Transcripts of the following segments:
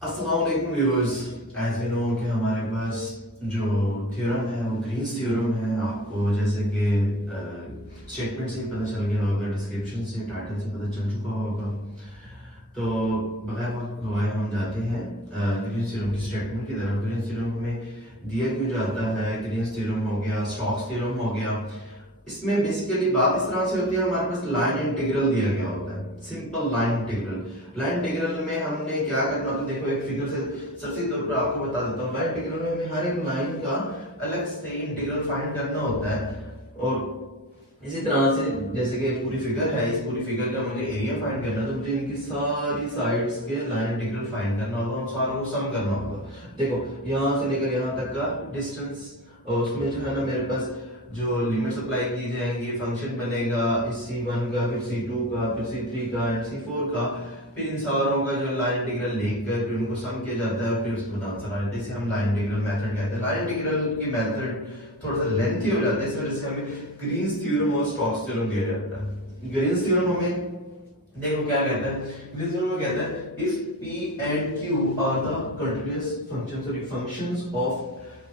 अस्सलाम वालेकुम viewers. As you know कि हमारे पास जो थ्योरम है वो ग्रीन्स थ्योरम है। आपको जैसे कि स्टेटमेंट से ही पता चल गया होगा, डिस्क्रिप्शन से, टाइटल से पता चल चुका होगा। तो बगैर वक्त गवाए हम जाते हैं ग्रीन्स थ्योरम की स्टेटमेंट की तरफ। ग्रीन्स थ्योरम हमें दिया क्यों जाता है? ग्रीन्स थ्योरम हो गया, स्टोक्स थ्योरम हो गया। इसमें बेसिकली बात इस तरह से होती है, हमारे पास लाइन इंटीग्रल दिया गया होता है, simple line integral. Line integral में हमने क्या करना होता है, देखो एक फिगर से सबसे तौर पर आपको बता देता हूँ। लाइन इंटीग्रल में हमें हर एक लाइन का अलग से इंटीग्रल फाइंड करना होता है। और इसी तरह से जैसे कि पूरी फिगर है, इस पूरी फिगर का मुझे एरिया फाइंड करना है, तो मुझे इनकी सारी साइड्स के लाइन इंटीग्रल फाइंड करना होगा, हम सारों को सम करना होगा। देखो यहाँ से लेकर यहाँ तक का डिस्टेंस, और उसमें जो है ना मेरे पास जो लिमिट्स अप्लाई की जाएंगी, फंक्शन बनेगा इस C1 का, फिर C2 का, फिर C3 का एंड C4 का। फिर इन सारों का जो लाइन इंटीग्रल लेकर फिर उनको सम किया जाता है, फिर उसके बाद आंसर आ जाता है। इसे हम लाइन इंटीग्रल मेथड कहते हैं। लाइन इंटीग्रल की मेथड थोड़ा सा लेंथी हो जाता है, इस वजह से हमें ग्रीन्स थ्योरम और स्टोक्स थ्योरम दिया जाता है। ग्रीन्स थ्योरम हमें देखो क्या कहता है, ग्रीन्स थ्योरम में कहता है if P and Q are the continuous functions of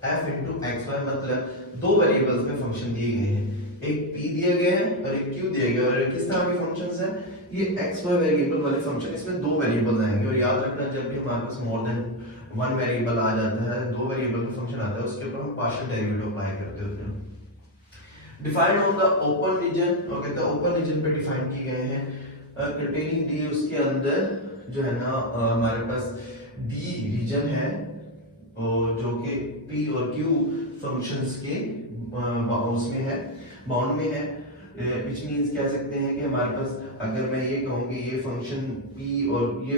f into xy, मतलब दो वेरिएबल्स में फंक्शन दिए गए हैं, एक p दिया गया है और एक q दिया गया है। और किस तरह के फंक्शंस हैं ये? xy वेरिएबल वाले फंक्शन। इसमें दो वेरिएबल्स आएंगे, और याद रखना जब भी हमारे पास मोर देन वन वेरिएबल आ जाता है, दो वेरिएबल का फंक्शन आता है, उसके ऊपर हम पार्शियल डेरिवेटिव अप्लाई करते होते हैं। Defined on the open region, और कहते हैं ओपन रीजन पे डिफाइन किए गए हैं कंटेनिंग डी। उसके अंदर जो है ना हमारे पास डी रीजन है, और जो कि P और Q फंक्शंस के उसमें है, बाउंड में है। विच मींस कह सकते हैं कि हमारे पास अगर मैं ये कहूँ कि ये फंक्शन P और ये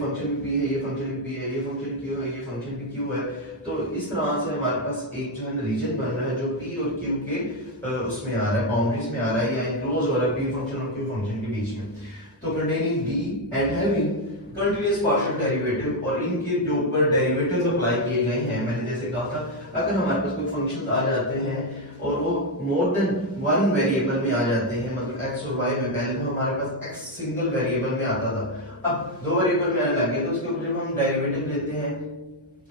फंक्शन P है, ये फंक्शन P है, ये फंक्शन Q है, ये फंक्शन भी Q है, तो इस तरह से हमारे पास एक जो है ना रीजन बन रहा है जो P और Q के उसमें आ रहा है, बाउंड्रीज में आ रहा है, या इनक्लोज हो रहा है P फंक्शन और Q फंक्शन के बीच में। तो containing D and having continuous partial derivative, और इनके जो ऊपर डेरिवेटिव्स अप्लाई किए गए हैं। मैंने जैसे कहा था, अगर हमारे पास कोई फंक्शंस आ जाते हैं और वो मोर देन वन वेरिएबल में आ जाते हैं, मतलब x और y में, पहले तो हमारे पास x सिंगल वेरिएबल में आता था, अब दो वेरिएबल में आने लगे, तो उसके ऊपर जब हम डेरिवेटिव लेते हैं,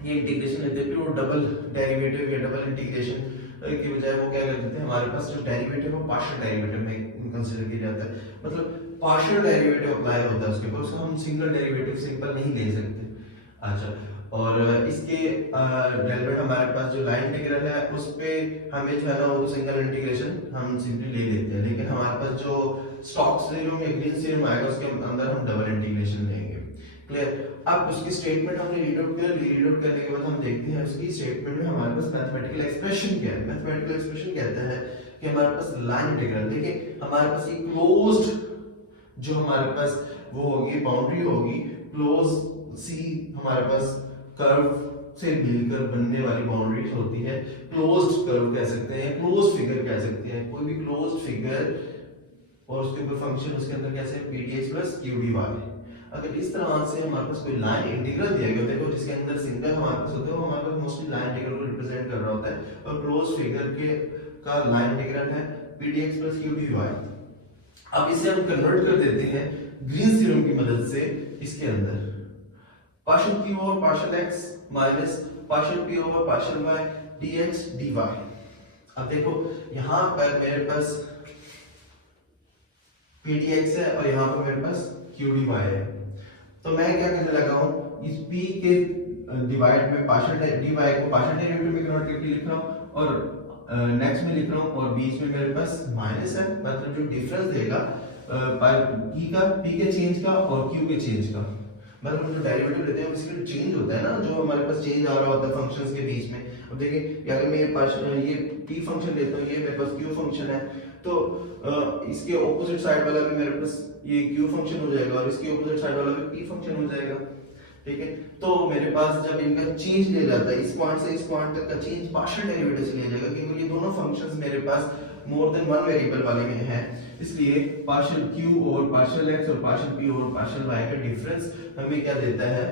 ये इंटीग्रेशन लेते हैं, फिर वो डबल डेरिवेटिव या डबल इंटीग्रेशन की बजाय वो क्या कर देते हैं, हमारे पास जो डेरिवेटिव है पार्शियल डेरिवेटिव में कंसीडर किया जाता है, मतलब पार्शियल डेरिवेटिव अप्लाई होता है उसके ऊपर, उसको हम सिंगल डेरिवेटिव सिंपल नहीं ले सकते। अच्छा, और इसके रेलेवेंट हमारे पास जो लाइन इंटीग्रल है उस पे हमें जो है ना वो सिंगल इंटीग्रेशन हम सिंपली ले लेते हैं, लेकिन हमारे पास जो स्टोक्स थ्योरम या ग्रीन्स थ्योरम आएगा उसके अंदर हम डबल इंटीग्रेशन लेंगे। क्लियर? अब उसकी स्टेटमेंट हमने रीड आउट किया, रीड आउट करने के बाद हम देखते हैं उसकी स्टेटमेंट में हमारे पास मैथमेटिकल एक्सप्रेशन क्या है। मैथमेटिकल एक्सप्रेशन कहता है कि हमारे पास लाइन इंटीग्रल, देखिए हमारे पास ये क्लोज्ड जो हमारे पास वो होगी, बाउंड्री होगी, क्लोज सी हमारे पास कर्व से मिलकर बनने वाली बाउंड्रीज होती है, क्लोज्ड कर्व कह सकते हैं, क्लोज्ड फिगर कह सकते हैं, कोई भी क्लोज्ड फिगर और उसके ऊपर फंक्शन उसके अंदर कैसे pdx प्लस qdy। अगर इस तरह से हमारे पास कोई लाइन इंटीग्रल दिया गया, देखो जिसके अंदर सिंगल हमारे पास होता है वो हमारे पास मोस्टली लाइन इंटीग्रल को रिप्रेजेंट कर रहा होता है, और क्लोज फिगर के का लाइन इंटीग्रल है pdx प्लस qdy। अब इसे हम कन्वर्ट कर देते हैं ग्रीन्स थ्योरम की मदद से इसके अंदर, partial q over partial x minus partial p over partial y dx dy। अब देखो यहां पर मेरे पास pdx है और यहां पर मेरे पास qdy है, तो मैं क्या करने लगा हूं, इस p के डिवाइड में पार्शियल dy को पार्शियल डेरिवेटिव में कन्वर्ट करके लिख रहा हूं, और नेक्स्ट में लिख रहा हूं, और बीच में मेरे पास माइनस है, मतलब जो डिफरेंस देगा p के चेंज का और q के चेंज का, मतलब जो डेरिवेटिव लेते हैं उसका चेंज होता है ना, जो हमारे पास चेंज आ रहा होता है फंक्शंस के बीच में। अब देखिए अगर मैं ये p फंक्शन लेता हूं, ये मेरे पास q फंक्शन है, तो इसके ऑपोजिट साइड वाला भी मेरे पास ये q फंक्शन हो जाएगा, और इसके ऑपोजिट साइड वाला भी p फंक्शन हो जाएगा। ठीक है, तो मेरे पास जब इनका चेंज ले जाता है, इस पॉइंट से इस पॉइंट तक का चेंज पार्शियल डेरिवेटिव से लिया जाएगा, क्योंकि ये दोनों फंक्शंस मेरे पास मोर देन वन वेरिएबल वाले में है, इसलिए पार्शियल q और पार्शियल x और पार्शियल p और पार्शियल y का डिफरेंस हमें क्या देता है,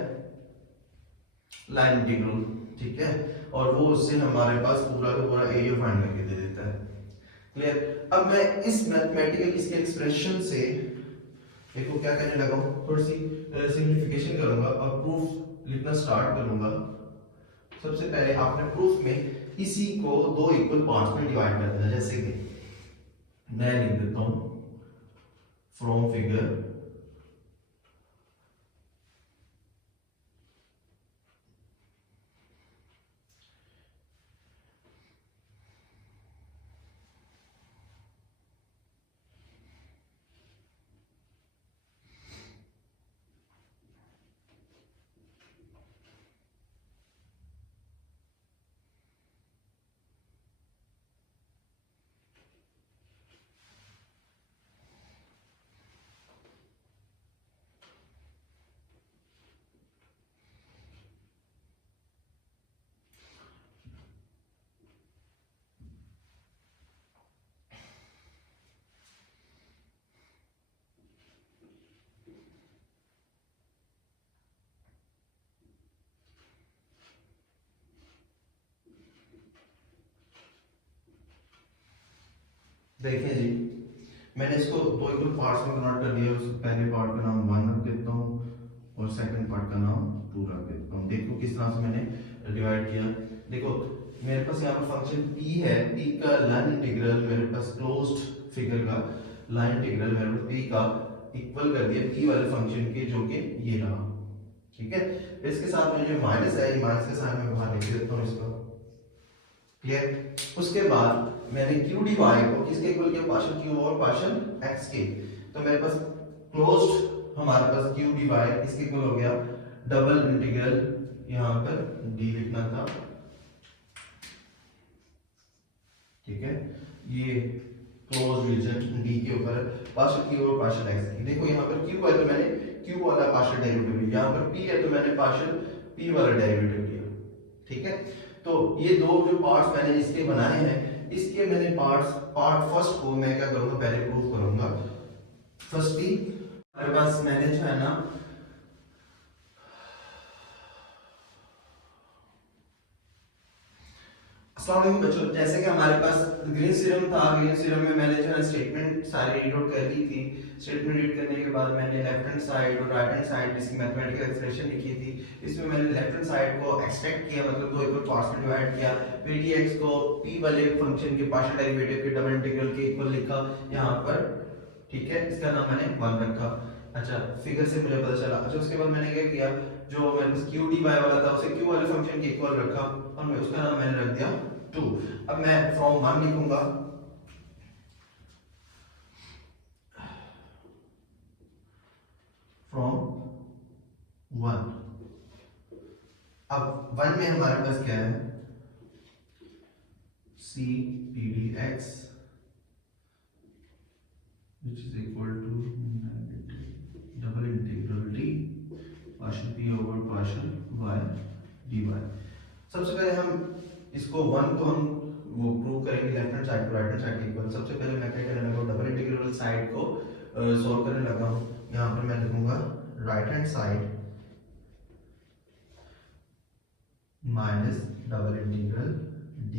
लाइन इंटीग्रल। ठीक है, और वो उससे हमारे पास पूरा का पूरा एरिया फाइंड करके दे देता है। क्लियर? अब मैं इस मैथमेटिकल इसके एक्सप्रेशन से देखो क्या करने लगा हूं, थोड़ी सी सिंपलीफिकेशन करूंगा और प्रूफ लिखना स्टार्ट करूंगा, सबसे पहले आपने प्रूफ में इसी को दो इक्वल पार्ट्स में डिवाइड कर देना। जैसे कि मैं लिख देता हूं फ्रॉम फिगर देखें जी, मैंने इसको दो इक्वल पार्ट्स में कन्वर्ट कर दिया। उसके पहले पार्ट का नाम 1 रख देता हूँ और सेकंड पार्ट का नाम 2 रख देता हूँ। देखो किस तरह से मैंने डिवाइड किया। देखो मेरे पास यहाँ पर फंक्शन p है, p का लाइन इंटीग्रल मेरे पास क्लोज्ड फिगर का लाइन इंटीग्रल मेरे पास p का इक्वल कर दिया p वाले फंक्शन के, जो कि ये रहा। ठीक है, इसके साथ में जो माइनस है, माइनस के साइन में बाहर लिख देता हूँ इसका। क्लियर। उसके बाद मैंने q dy को किसके इक्वल किया, पार्शियल q और पार्शियल x के। तो मेरे पास क्लोज्ड हमारे पास q dy किसके इक्वल हो गया, डबल इंटीग्रल यहां पर d लिखना था। ठीक है, ये क्लोज रीजन d के ऊपर पार्शियल q और पार्शियल x की। देखो यहाँ पर q है तो मैंने q वाला पार्शियल डेरिवेटिव लिया, यहाँ पर p है तो मैंने पार्शियल p वाला डेरिवेटिव लिया। ठीक है, तो ये दो जो पार्ट्स मैंने इसके बनाए हैं, इसके मैंने पार्ट फर्स्ट को मैं क्या करूंगा, पहले प्रूफ करूंगा। फर्स्टली मेरे पास मैंने जो है ना अस्सलाम बच्चों, जैसे कि हमारे पास ग्रीन थ्योरम था, ग्रीन थ्योरम में मैंने जो है स्टेटमेंट सारी रीड आउट कर ली थी। स्टेटमेंट रीड करने के बाद मैंने लेफ्ट हैंड साइड और राइट हैंड साइड इसकी मैथमेटिकल एक्सप्रेशन लिखी थी। इसमें मैंने लेफ्ट हैंड साइड को एक्सट्रैक्ट किया, मतलब दो इक्वल पार्ट्स में डिवाइड किया। फिर dx को p वाले फंक्शन के पार्शियल डेरिवेटिव के डबल इंटीग्रल के इक्वल लिखा यहां पर। ठीक है, इसका नाम मैंने 1 रखा। अच्छा, फिगर से मुझे पता चला। अच्छा, उसके बाद मैंने क्या किया, जो मेरे पास q dy वाला था उसे q वाले फंक्शन के इक्वल रखा और मैं उसका नाम मैंने रख दिया 2। अब मैं फ्रॉम 1 लिखूंगा, फ्रॉम 1। अब 1 में हमारे पास क्या है, c p dx which is equal to double integral d partial p over partial y dy। सबसे पहले हम इसको 1 को हम वो प्रूव करेंगे लेफ्ट हैंड साइड को राइट हैंड साइड के इक्वल। सबसे पहले मैं क्या करने लगा हूं, डबल इंटीग्रल साइड को सॉल्व करने लगा हूं। यहां पर मैं लिखूंगा right hand side minus double integral d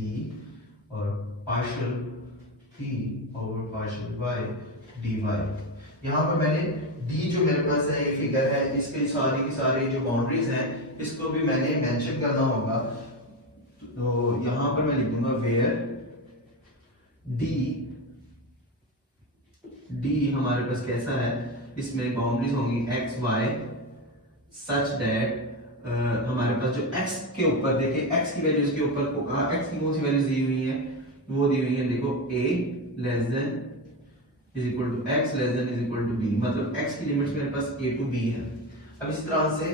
और partial p over partial y dy। यहां पर मैंने d जो मेरे पास है, ये फिगर है, इसके सारी की सारी जो बाउंड्रीज हैं इसको भी मैंने मेंशन करना होगा। तो यहां पर मैं लिख दूंगा वेयर d हमारे पास कैसा है, इसमें बाउंड्रीज होंगी x y सच दैट हमारे पास जो x के ऊपर देखिए, x की वैल्यूज के ऊपर को कहा, x की कौन सी वैल्यूज दी हुई है, वो दी हुई है देखो a less than is equal to x less than is equal to b, मतलब x की लिमिट्स मेरे पास a टू b है। अब इस तरह से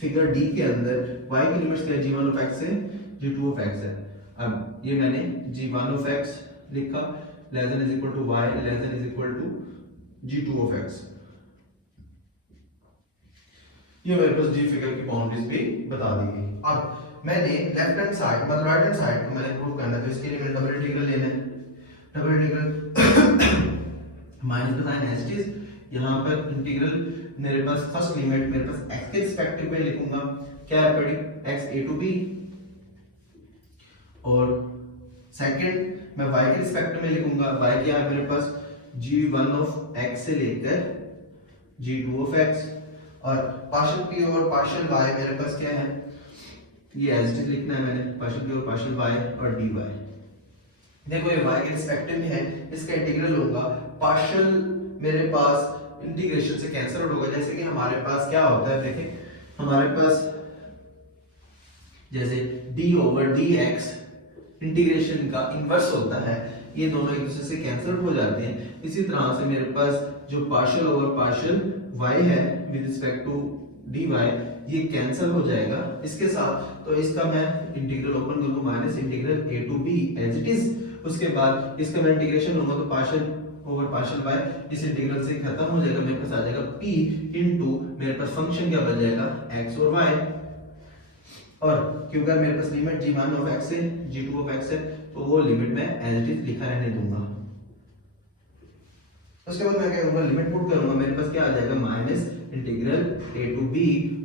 फिगर d के अंदर y की लिमिट्स क्या है, g1 ऑफ x से g2 ऑफ x है। अब ये मैंने g1 ऑफ x लिखा less than is equal to y less than is equal to g2 of x। ये मेरे पास d फिगर की बाउंड्रीज भी बता दी गई। अब मैंने लेफ्ट हैंड साइड मतलब राइट हैंड साइड को मैंने प्रूव करना है, तो इसके लिए मैंने डबल इंटीग्रल लेना है। डबल इंटीग्रल माइनस का साइन एज इट इज। यहां पर इंटीग्रल मेरे पास फर्स्ट लिमिट मेरे पास x के रिस्पेक्टिव में लिखूंगा, क्या है पड़ी x a टू b, और सेकंड मैं y के रिस्पेक्ट में लिखूंगा, y क्या है मेरे पास g1 ऑफ x से लेकर g2 ऑफ x, और पार्शियल पी और पार्शियल वाई मेरे पास क्या है, ये एज इट इज लिखना है मैंने, पार्शियल पी और पार्शियल वाई और डी वाई। देखो ये y के रिस्पेक्टिव में है, इसका इंटीग्रल होगा, पार्शियल मेरे पास इंटीग्रेशन से कैंसिल आउट होगा। जैसे कि हमारे पास क्या होता है, देखें हमारे पास जैसे d ओवर dx इंटीग्रेशन का इनवर्स होता है, ये दोनों एक दूसरे से कैंसिल आउट हो जाते हैं। इसी तरह से मेरे पास जो पार्शियल ओवर पार्शियल y है विद रिस्पेक्ट टू dy ये कैंसिल हो जाएगा इसके साथ। तो इसका मैं इंटीग्रल ओपन कर दूं minus integral a to b as it is. उसके बाद इसका मैं इंटीग्रेशन लूंगा तो पार्शियल ओवर पार्शियल y इस इंटीग्रल से खत्म हो जाएगा, मेरे पास आ जाएगा p इनटू मेरे पास फंक्शन क्या बन जाएगा x और y। और क्योंकि मेरे पास लिमिट g1 ऑफ x है g2 ऑफ x है तो वो लिमिट मैं एज इट इज लिखा रहने दूंगा। उसके बाद मैं क्या करूंगा, लिमिट पुट करूंगा, मेरे पास क्या आ जाएगा minus integral a to b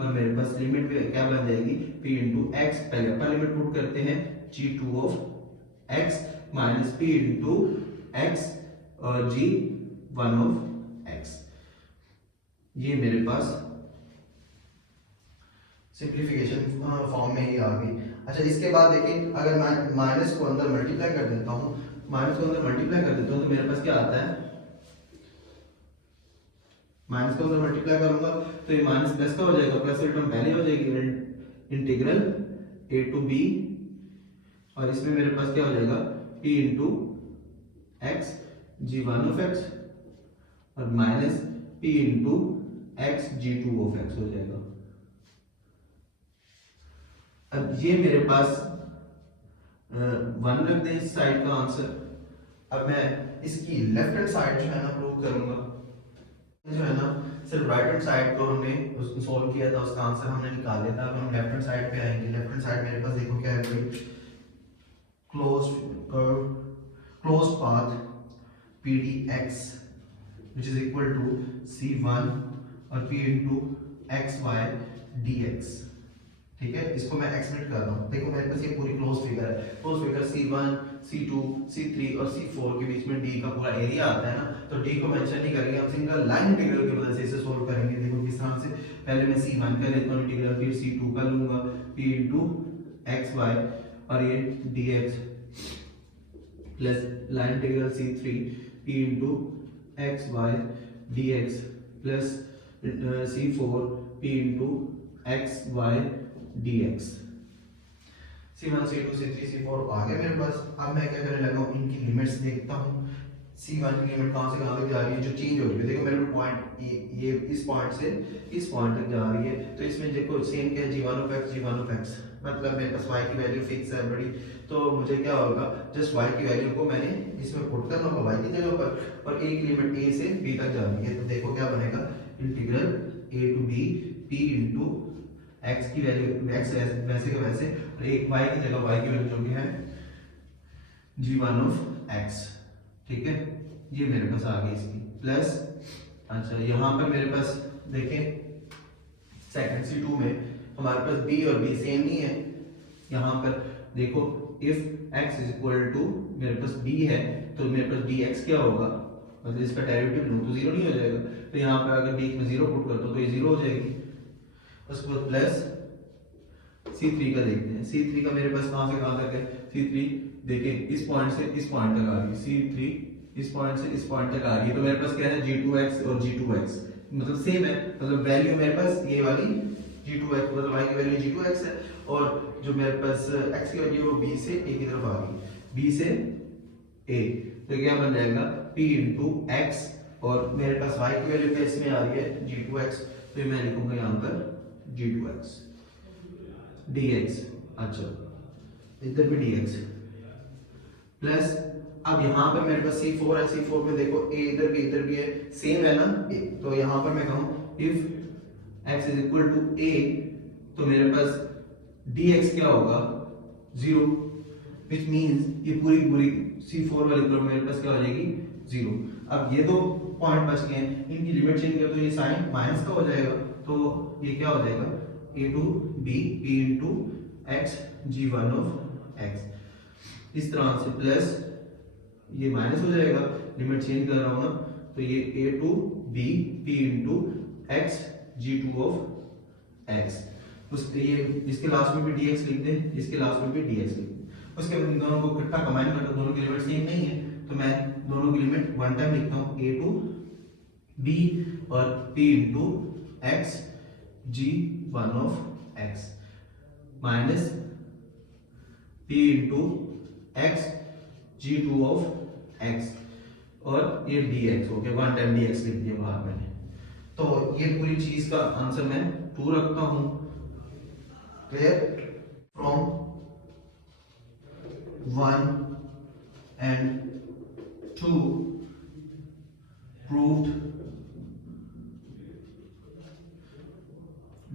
और मेरे पास लिमिट क्या बन जाएगी p इनटू x। पहले अपना लिमिट पुट करते हैं g2 of x minus p into x और g1 ऑफ x। ये मेरे पास सिंप्लीफिकेशन फॉर्म में ही आ गई। अच्छा इसके बाद देखिए अगर मैं माइनस को अंदर मल्टीप्लाई कर देता हूँ, माइनस को अंदर मल्टीप्लाई कर देता हूँ तो मेरे पास क्या आता है, माइनस को अंदर मल्टीप्लाई करूंगा तो ये माइनस प्लस का हो जाएगा, प्लस की टर्म पहले हो जाएगी इंटीग्रल a टू b और इसमें मेरे पास क्या हो जाएगा p into x g1 of x और minus p into x g2 of x हो जाएगा। अब ये मेरे पास 1 रख दें इस साइड का आंसर। अब मैं इसकी लेफ्ट हैंड साइड जो है ना प्रूव करूंगा, जो है ना सिर्फ राइट हैंड साइड को हमने उसको सॉल्व किया था, उसका आंसर हमने निकाल लिया था। अब हम लेफ्ट हैंड साइड पे आएंगे। लेफ्ट हैंड साइड मेरे पास देखो क्या है भाई, closed path pdx which is equal to c1 और p into xy dx। ठीक है, इसको मैं एक्सप्लेन कर रहा हूँ। देखो मेरे पास ये पूरी क्लोज फिगर है, close figure c1 c2 c3 और c4 के बीच में d का पूरा एरिया आता है ना, तो d को मेंशन नहीं करेंगे, हम सिंगल लाइन इंटीग्रल की मदद से इसे सोल्व करेंगे। देखो किस तरह से, पहले मैं c1 का लेता हूँ इंटीग्रल, फिर c2 का लूंगा p into xy और ये dx plus line integral c3 p into xy dx plus c4 p into xy dx। c1 c2 c3 c4 आ गया मेरे पास। अब मैं क्या करने लगा हूँ, इनकी लिमिट्स देखता हूँ। c1 की लिमिट कहाँ से कहाँ तक जा रही है, जो चेंज हो रही है। देखो मेरे पॉइंट ये इस पॉइंट से इस पॉइंट तक जा रही है, तो इसमें देखो सेम क्या है g1 of x, मतलब मेरे पास y की वैल्यू फिक्स है बड़ी, तो मुझे क्या होगा जस्ट y की वैल्यू को मैंने इसमें पुट करना होगा y की जगह पर, और a की लिमिट a से b तक जा रही है। तो देखो क्या बनेगा, integral a to b p into x की वैल्यू x वैसे का वैसे और एक y की जगह y की वैल्यू जो कि है g1 of x। ठीक है, ये मेरे पास आ गई इसकी प्लस। अच्छा यहाँ पर मेरे पास देखें सेकंड c2 में हमारे पास b और b सेम नहीं है। यहाँ पर देखो if x is equal to मेरे पास b है तो मेरे पास dx क्या होगा, मतलब इसका डेरिवेटिव लूं तो जीरो नहीं हो जाएगा। तो यहाँ पर अगर b में जीरो पुट कर दो तो ये जीरो हो जाएगी। उसके बाद प्लस c3 का देखते हैं, c3 का मेरे पास कहाँ से कहाँ तक है, c3 देखें इस पॉइंट से इस पॉइंट तक आ रही है, c3 इस पॉइंट से इस पॉइंट तक आ रही है। तो मेरे पास क्या है g2x और g2x मतलब सेम है, मतलब वैल्यू मेरे पास ये वाली g2x मतलब y की वैल्यू g2x है, और जो मेरे पास x की वैल्यू वो b से a की तरफ आ गई, b से a। तो क्या बन जाएगा p इंटू x और मेरे पास y की वैल्यू क्या इसमें आ रही है g2x, तो मैं लिखूंगा यहाँ पर g2x dx। अच्छा इधर भी dx प्लस, अब यहाँ पर मेरे पास c4 है, c4 में देखो a इधर भी है, सेम है ना a, तो यहाँ पर मैं कहूँ if x is equal to a तो मेरे पास dx क्या होगा जीरो, विच मीन्स ये पूरी c4 वाली टर्म मेरे पास क्या हो जाएगी जीरो। अब ये दो पॉइंट बच गए हैं, इनकी लिमिट चेंज कर तो ये साइन माइनस का हो जाएगा, तो ये क्या हो जाएगा a to b p into x g1 of x। इस तरह से प्लस ये माइनस हो जाएगा, लिमिट चेंज कर रहा हूँ ना, तो ये a to b p into x G2 of x। उस ये इसके लास्ट में भी dx लिख दे, इसके लास्ट में भी dx लिख दे। उसके बाद इन दोनों को इकट्ठा कंबाइन करके दोनों के लिमिट सेम नहीं है तो मैं दोनों की लिमिट वन टाइम लिखता हूँ a टू b और p into x g1 of x minus p into x g2 of x और ये dx हो गया, वन टाइम dx लिख दिया बाहर मैंने। तो ये पूरी चीज का आंसर मैं 2 रखता हूं। Clear? From 1 and 2 proved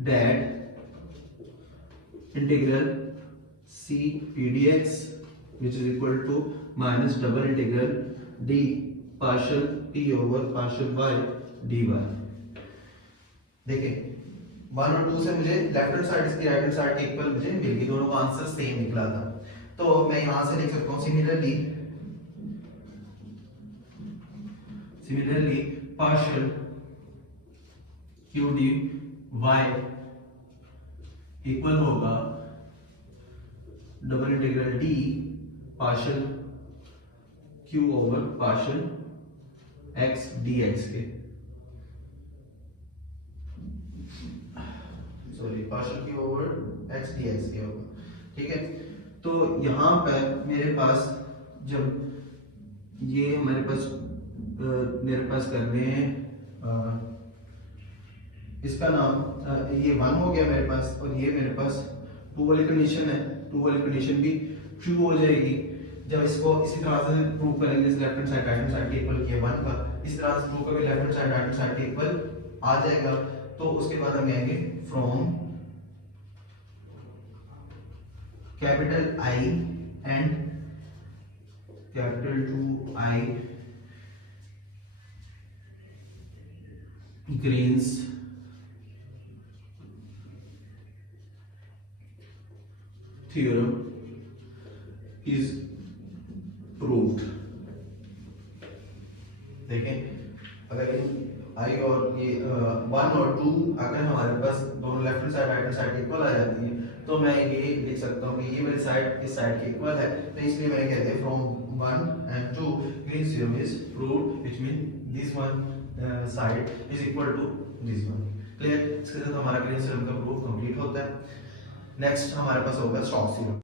that integral c p dx which is equal to minus double integral d partial p over partial y dy। देखिए 1 और 2 से मुझे लेफ्ट हैंड साइड इसकी राइट हैंड साइड के इक्वल मुझे मिल गई, दोनों का आंसर सेम निकला था। तो मैं यहां से लिख सकता हूं similarly partial q dy equal होगा double integral d partial q over partial x dx के, sorry partial q over x dx के होगा। ठीक है, तो यहां पर मेरे पास जब ये मेरे पास करने हैं इसका नाम ये 1 हो गया मेरे पास और ये मेरे पास 2 वाली कंडीशन है, 2 वाली कंडीशन भी ट्रू हो जाएगी जब इसको इसी तरह से प्रूव करेंगे। इस left hand side right hand side के इक्वल किया 1 का, इस तरह से प्रूव करेंगे left hand side right hand side के इक्वल आ जाएगा। तो उसके बाद हम आएंगे from capital I and capital 2I Green's theorem is proved। देखें अगर I और ये 1 और 2 अगर हमारे पास दोनों left hand side right hand side equal आ जाती है तो मैं ये लिख सकता हूँ कि ये मेरी साइड इस साइड के इक्वल है। तो इसलिए मैंने कहते हैं from 1 and 2 Green's theorem is proved, which means this one side is equal to this one। Clear? इसके साथ हमारा ग्रीन्स थ्योरम का प्रूफ कंप्लीट होता है। नेक्स्ट हमारे पास होगा स्टोक्स थ्योरम।